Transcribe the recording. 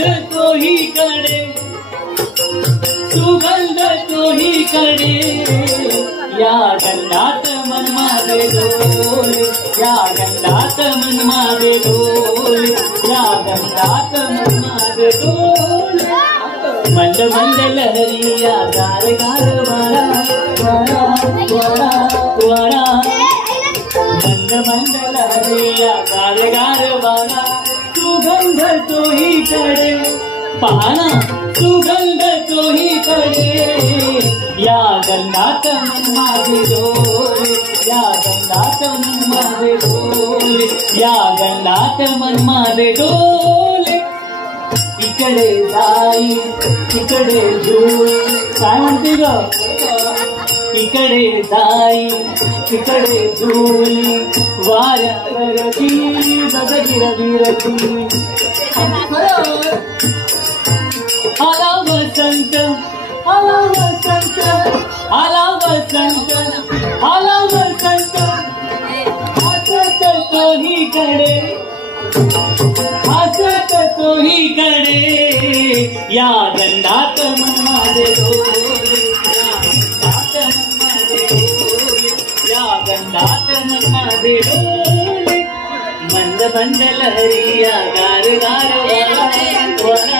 तोही कडे, सुगंध तोही कडे, या गंधात मन माझे डोले, या गंधात मन माझे डोले, या गंधात मन माझे डोले. मंद मंद लहरिया गार गार वारा वारा वारा वारा, मंद मंद लहरिया गार गार वारा, सुगंध तोही कडे, पाहना सुगंध तोही कडे, या गंधात मन माझे डोले, या गंधात मन माझे डोले, या गंधात मन माझे डोले. इकडे जाई तिकडे झूल, काय म्हणते ग? इकडे जाई तिकडे झुली, वाऱ्यावरती बगती रविरती. आला वसंत, आला वसंत, आला वसंत, आला वसंत, हसत तोही कडे, हसत तोही कडे, या गंधात मन माझे डोले, या गंधात मन माझे डोले. मंद मंद लहरिया गार गार वारा वारा